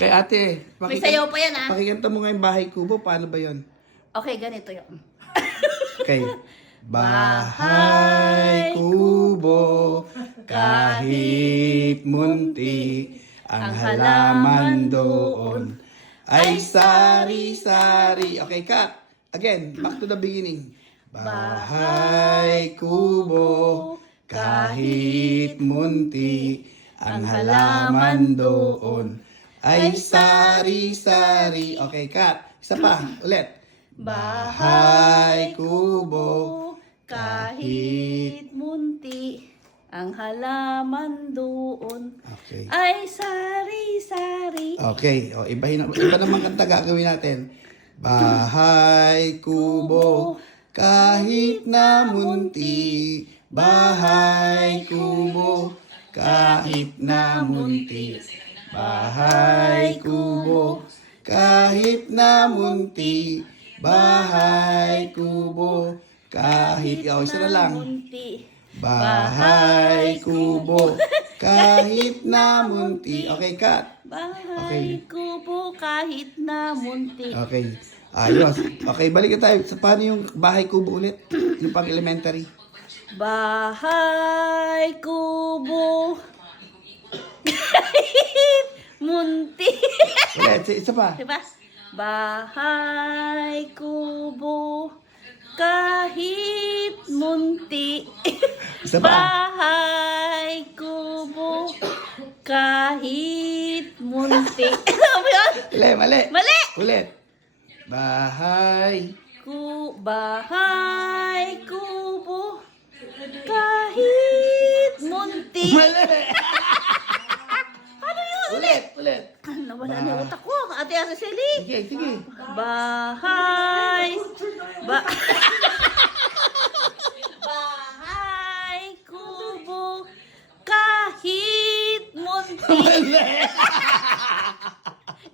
Okay, ate. May sayaw pa yan, ah. Pakikanta mo nga yung bahay kubo. Paano ba yun? Okay, ganito yun. Okay. Bahay kubo, kahit munti, ang halaman doon ay sari-sari. Okay, cut. Again, back to the beginning. Bahay kubo, kahit munti, ang halaman doon ay sari-sari. Okay, cut. Isa pa, ulit. Bahay kubo, kahit munti, ang halaman doon Okay. ay sari-sari. Okay, o iba naman kanta gagawin natin. Bahay kubo, kahit na munti. Bahay kubo, kahit na munti. Bahay kubo, kahit na munti. Bahay kubo, kahit... Oh, isa na lang. Munti. Bahay kubo, kahit na munti. Okay, cut. Bahay kubo kahit na munti. Okay. Ayos. Okay, balik na tayo. Sa paano yung bahay kubo ulit? Yung pang elementary. Bahay kubo kahit munti. Ulit, isa pa. Diba? Bahay kubo kahit munti. Isa pa. Bahay kubo kahit munti. Ano ba yun? Mali. Mali! Ulit. Bahay. Bahay kubo kahit munti. Mali. Ano yun? Ulit. Nawala na yung utak ko. Ate Asa Sally. Sige. Bahay. Bahay kubo kahit munti. Mali.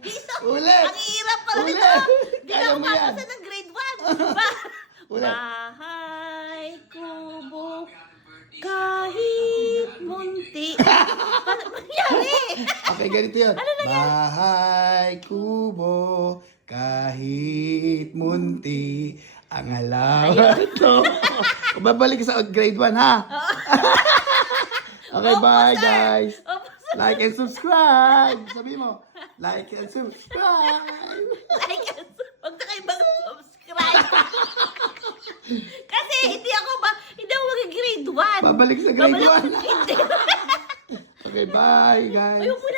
Dito. Ulit. Ang hirap pala Ulit. nito. Hindi Kaya na mo ako yan. mapasa ng grade 1. Ulit. Bahay kubo kahit munti. Paano nangyari? Okay, ganito yun. Bahay kubo, kahit munti, ang halaman to. Babalik sa grade 1, ha? Okay, bye, guys. Like and subscribe. Sabi mo, like and subscribe. Like, huwag na kayo mag-subscribe. Kasi hindi ako mag-grade 1. Babalik sa grade 1. Hindi. Okay, bye, guys. Ayoko na